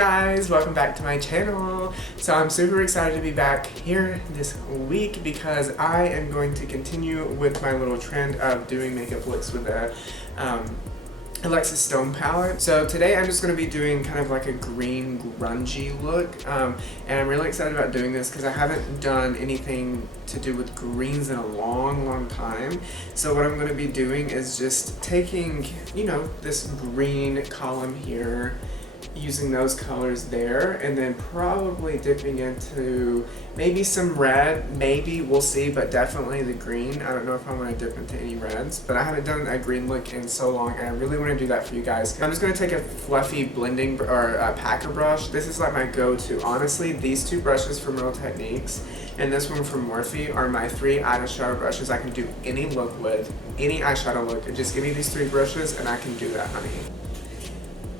guys, welcome back to my channel. So I'm super excited to be back here this week because I am going to continue with my little trend of doing makeup looks with a Alexis Stone palette. So today I'm just going to be doing kind of like a green grungy look, and I'm really excited about doing this because I haven't done anything to do with greens in a long time. So what I'm going to be doing is just taking, you know, this green column here, using those colors there, and then probably dipping into maybe some red, maybe, we'll see, but definitely the green. I don't know if I'm going to dip into any reds, but I haven't done a green look in so long, and I really want to do that for you guys. I'm just going to take a fluffy blending or a packer brush. This is like my go-to. Honestly, these two brushes from Real Techniques and this one from Morphe are my three eyeshadow brushes I can do any look with, any eyeshadow look. Just give me these three brushes and I can do that, honey.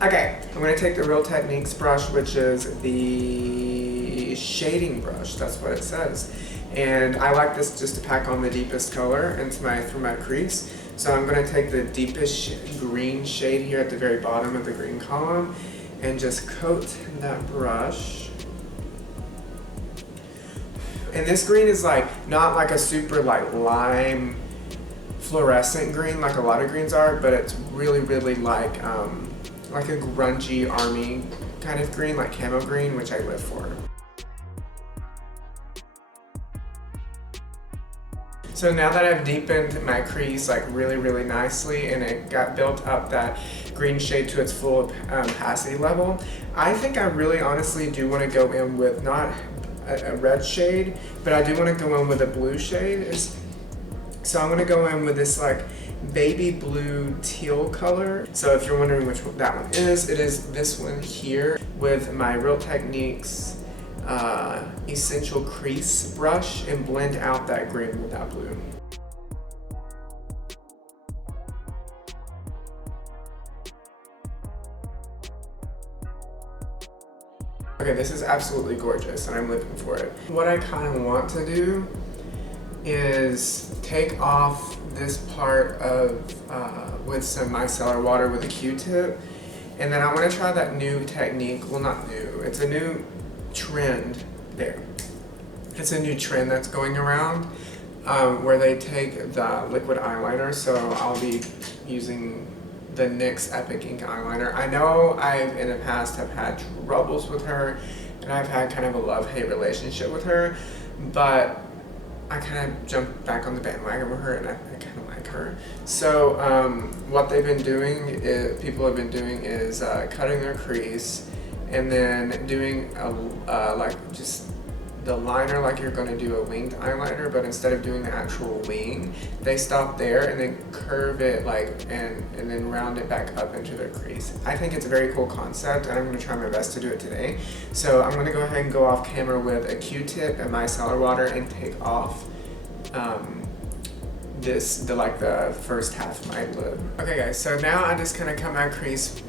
Okay, I'm going to take the Real Techniques brush, which is the shading brush, that's what it says. And I like this just to pack on the deepest color through my crease. So I'm going to take the deepest green shade here at the very bottom of the green column and just coat that brush. And this green is like, not like a super like lime fluorescent green like a lot of greens are, but it's really like a grungy army kind of green, like camo green, which I live for. So now that I've deepened my crease like really nicely and it got built up that green shade to its full opacity level, I think I really honestly do want to go in with not a red shade, but I do want to go in with a blue shade. So I'm going to go in with this like baby blue teal color. So if you're wondering which one that one is, it is this one here with my Real Techniques Essential Crease brush, and blend out that green with that blue. Okay, this is absolutely gorgeous and I'm living for it. What I kind of want to do is take off this part of with some micellar water with a Q-tip, and then I want to try that new technique. Well, not new, it's a new trend there. It's a new trend that's going around where they take the liquid eyeliner. So I'll be using the NYX Epic Ink eyeliner. I know I've in the past have had troubles with her and I've had kind of a love-hate relationship with her, but I kind of jumped back on the bandwagon with her and I kind of like her. So what they've been doing, people have been doing is cutting their crease and then doing like just the liner like you're going to do a winged eyeliner, but instead of doing the actual wing, they stop there and then curve it like and then round it back up into their crease. I think it's a very cool concept and I'm going to try my best to do it today. So I'm going to go ahead and go off camera with a Q-tip and micellar water and take off the first half of my lid. Okay guys, so now I just kind of cut my crease,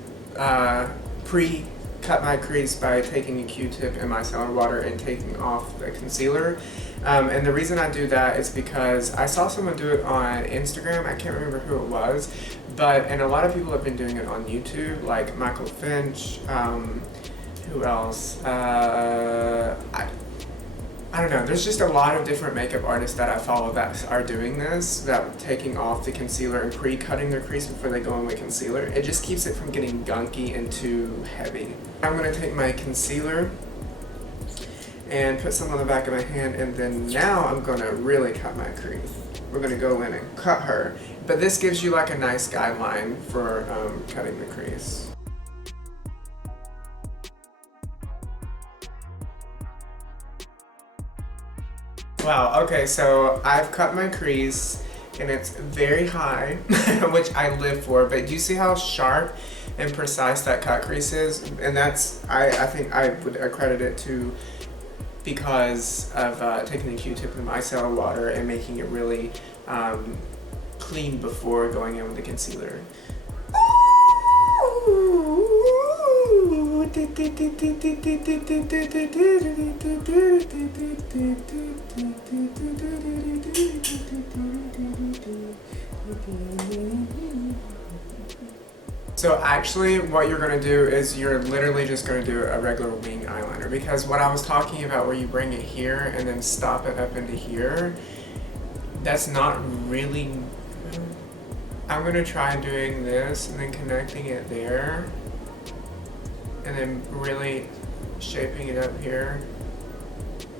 cut my crease by taking a Q-tip and micellar water and taking off the concealer. And the reason I do that is because I saw someone do it on Instagram. I can't remember who it was, and a lot of people have been doing it on YouTube, like Michael Finch, who else? I don't know, there's just a lot of different makeup artists that I follow that are doing this, that taking off the concealer and pre-cutting their crease before they go in with concealer. It just keeps it from getting gunky and too heavy. I'm going to take my concealer and put some on the back of my hand, and then now I'm going to really cut my crease. We're going to go in and cut her, but this gives you like a nice guideline for cutting the crease. Wow, okay, so I've cut my crease and it's very high, which I live for, but do you see how sharp and precise that cut crease is? And that's, I think I would accredit it to because of taking the Q-tip and micellar water and making it really clean before going in with the concealer. So actually what you're going to do is you're literally just going to do a regular wing eyeliner, because what I was talking about where you bring it here and then stop it up into here, that's not really... I'm going to try doing this and then connecting it there and then really shaping it up here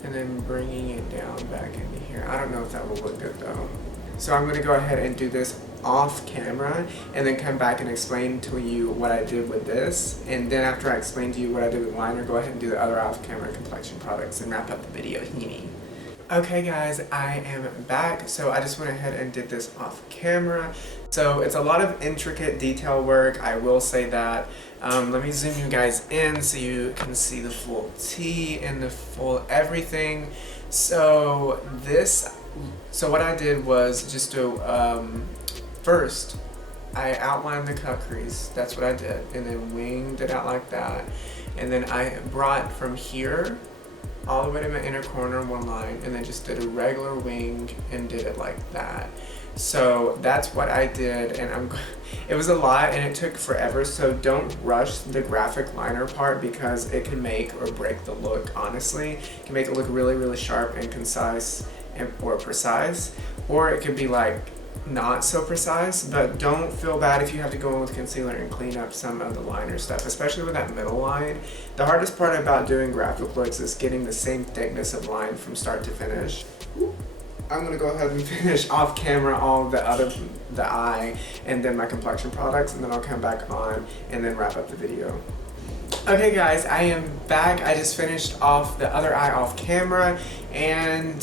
and then bringing it down back into here. I don't know if that will look good though. So I'm going to go ahead and do this off camera and then come back and explain to you what I did with this, and then after I explain to you what I did with liner, go ahead and do the other off camera complexion products and wrap up the video. Okay guys, I am back. So I just went ahead and did this off camera. So it's a lot of intricate detail work, I will say that. Let me zoom you guys in so you can see the full tea and the full everything. So what I did was just do, first I outlined the cut crease, that's what I did, and then winged it out like that. And then I brought from here all the way to my inner corner one line, and then just did a regular wing and did it like that. So that's what I did, and it was a lot and it took forever, so don't rush the graphic liner part because it can make or break the look, honestly. It can make it look really, really sharp and concise or precise, or it could be like not so precise, but don't feel bad if you have to go in with concealer and clean up some of the liner stuff, especially with that middle line. The hardest part about doing graphic looks is getting the same thickness of line from start to finish. I'm gonna go ahead and finish off camera all of the eye and then my complexion products, and then I'll come back on and then wrap up the video. Okay guys, I am back. I just finished off the other eye off camera and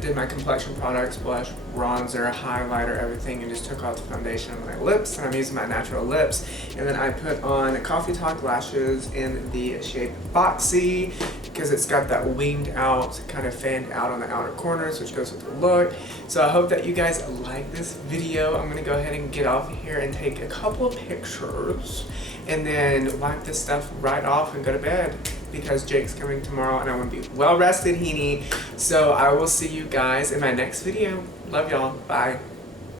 did my complexion products, blush, bronzer, highlighter, everything, and just took off the foundation on my lips, and I'm using my natural lips. And then I put on Coffee Talk lashes in the shape Foxy because it's got that winged out, kind of fanned out on the outer corners, which goes with the look. So I hope that you guys like this video. I'm gonna go ahead and get off here and take a couple of pictures and then wipe this stuff right off and go to bed because Jake's coming tomorrow and I want to be well rested, Heaney. So I will see you guys in my next video. Love y'all. Bye.